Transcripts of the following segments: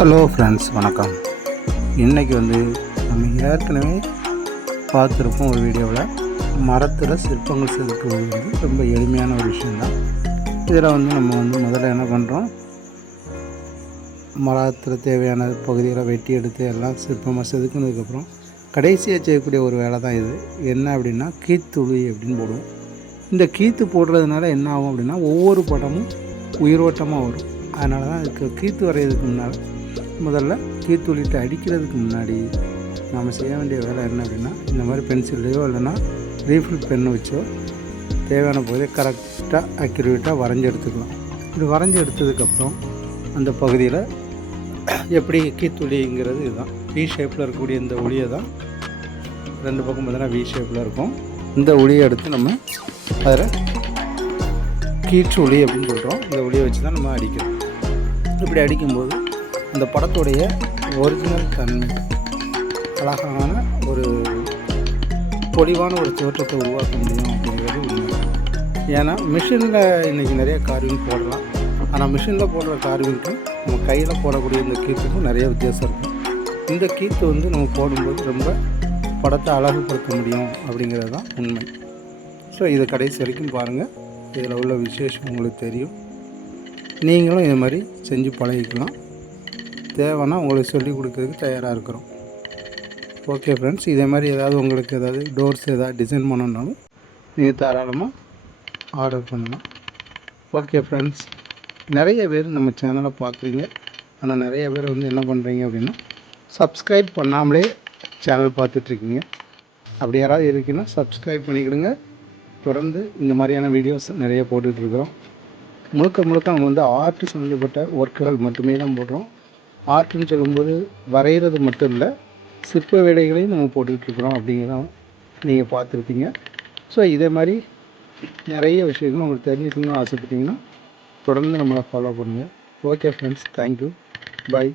Hello friends, வணக்கம். இன்றைக்கி நம்ம ஏற்கனவே பார்த்துருப்போம் ஒரு வீடியோவில் மரத்தில் சிற்பங்கள் செதுக்குவது ரொம்ப எளிமையான ஒரு விஷயந்தான். இதில் நம்ம முதல்ல என்ன பண்ணுறோம், மரத்தில் தேவையான பகுதிகளை வெட்டி எடுத்து எல்லாம் சிற்பமாக செதுக்குனதுக்கப்புறம் கடைசியாக செய்யக்கூடிய ஒரு வேலை தான் இது. என்ன அப்படின்னா கீத்துளி அப்படின்னு போடுவோம். இந்த கீத்து போடுறதுனால என்ன ஆகும் அப்படின்னா ஒவ்வொரு படமும் உயிரோட்டமாக வரும். அதனால தான் இதுக்கு கீத்து வரைகிறதுக்கு முன்னால் முதல்ல கீத்துளிட்டு அடிக்கிறதுக்கு முன்னாடி நாம் செய்ய வேண்டிய வேலை என்ன அப்படின்னா, இந்த மாதிரி பென்சில்லையோ இல்லைன்னா ரீஃபில் பெண்ணை வச்சோ தேவையான பகுதியை கரெக்டாக அக்யூரேட்டாக வரைஞ்சி எடுத்துக்கலாம். இது வரைஞ்சி எடுத்ததுக்கப்புறம் அந்த பகுதியில் எப்படி கீத்துளிங்கிறது இதுதான் வி ஷேப்பில் இருக்கக்கூடிய இந்த ஒளியை தான் ரெண்டு பக்கம் பார்த்தீங்கன்னா வி ஷேப்பில் இருக்கும். இந்த ஒளியை எடுத்து நம்ம அதில் கீற்று ஒளி அப்படின்னு சொல்கிறோம். இந்த ஒளியை வச்சு தான் நம்ம அடிக்கிறோம். இப்படி அடிக்கும்போது அந்த படத்துடைய ஒரிஜினல் தன்மை, அழகான ஒரு பொலிவான ஒரு தோற்றத்தை உருவாக்க முடியும் அப்படிங்கிறது உண்மை. ஏன்னா மிஷினில் இன்றைக்கி நிறைய கார்விங் போடலாம். ஆனால் மிஷினில் போடுற கார்விங்க்கும் நம்ம கையில் போடக்கூடிய இந்த கீத்துக்கும் நிறைய வித்தியாசம் இருக்கும். இந்த கீத்து நம்ம போடும்போது ரொம்ப படத்தை அழகுபடுத்த முடியும் அப்படிங்கிறது தான் உண்மை. ஸோ இதை கடைசி வரைக்கும் பாருங்கள். இதில் உள்ள விசேஷம் உங்களுக்கு தெரியும். நீங்களும் இது மாதிரி செஞ்சு பழகிக்கலாம். தேவைன்னா உங்களுக்கு சொல்லிக் கொடுக்கறதுக்கு தயாராக இருக்கிறோம். ஓகே ஃப்ரெண்ட்ஸ், இதே மாதிரி உங்களுக்கு ஏதாவது டோர்ஸ் ஏதாவது டிசைன் பண்ணணுன்னாலும் நீங்கள் தாராளமாக ஆர்டர் பண்ணலாம். ஓகே ஃப்ரெண்ட்ஸ், நிறைய பேர் நம்ம சேனலை பார்க்குறீங்க. ஆனால் நிறைய பேர் என்ன பண்ணுறீங்க அப்படின்னா சப்ஸ்கிரைப் பண்ணாமலே சேனல் பார்த்துட்ருக்கீங்க. அப்படி யாராவது இருக்குன்னா சப்ஸ்கிரைப் பண்ணிக்கிடுங்க. தொடர்ந்து இந்த மாதிரியான வீடியோஸ் நிறைய போட்டுட்ருக்குறோம். முழுக்க நம்ம ஆர்ட் சம்மந்தப்பட்ட ஒர்க்குகள் மட்டுமே தான் போடுறோம். ஆர்ட்டுன்னு சொல்லும்போது வரைகிறது மட்டும் இல்லை, சிற்ப வேலைகளையும் நம்ம போட்டுக்கிட்டுருக்குறோம் அப்படிங்கிறத நீங்கள் பார்த்துருப்பீங்க. ஸோ இதே மாதிரி நிறைய விஷயங்கள் உங்களுக்கு தெரிஞ்சுக்கணும்னு ஆசைப்பட்டீங்கன்னா தொடர்ந்து நம்மளை ஃபாலோ பண்ணுங்கள். Okay friends, thank you, bye.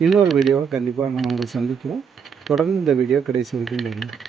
இன்னொரு வீடியோவை கண்டிப்பாக நான் உங்களை சந்திக்கிறோம். தொடர்ந்து இந்த வீடியோ கடைசி வரைக்கும் பாருங்கள்.